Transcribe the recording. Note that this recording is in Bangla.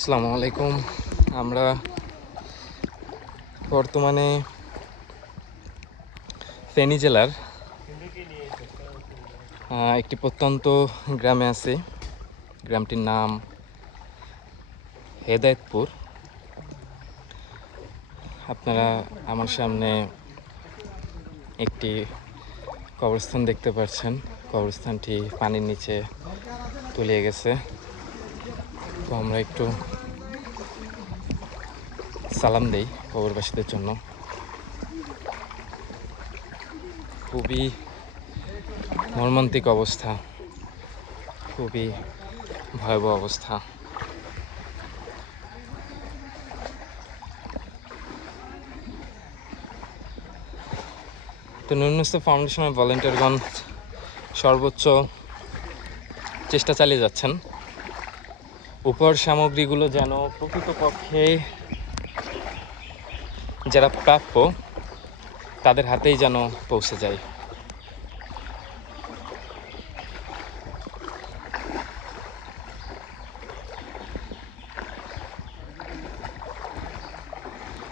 আসসালামু আলাইকুম। আমরা বর্তমানে ফেনী জেলার একটি প্রত্যন্ত গ্রামে আছি। গ্রামটির নাম হেদায়তপুর। আপনারা আমার সামনে একটি কবরস্থান দেখতে পাচ্ছেন। কবরস্থানটি পানির নিচে তলিয়ে গেছে। তো আমরা একটু সালাম দেই কবরবাসীদের জন্য। খুবই মর্মান্তিক অবস্থা, খুবই ভয়াবহ অবস্থা। তো নুনস্ত ফাউন্ডেশনের ভলেন্টিয়ারগণ সর্বোচ্চ চেষ্টা চালিয়ে যাচ্ছেন। উপহার সামগ্রীগুলো যেন প্রকৃতপক্ষে যারা প্রাপ্য তাদের হাতেই যেন পৌঁছে যায়।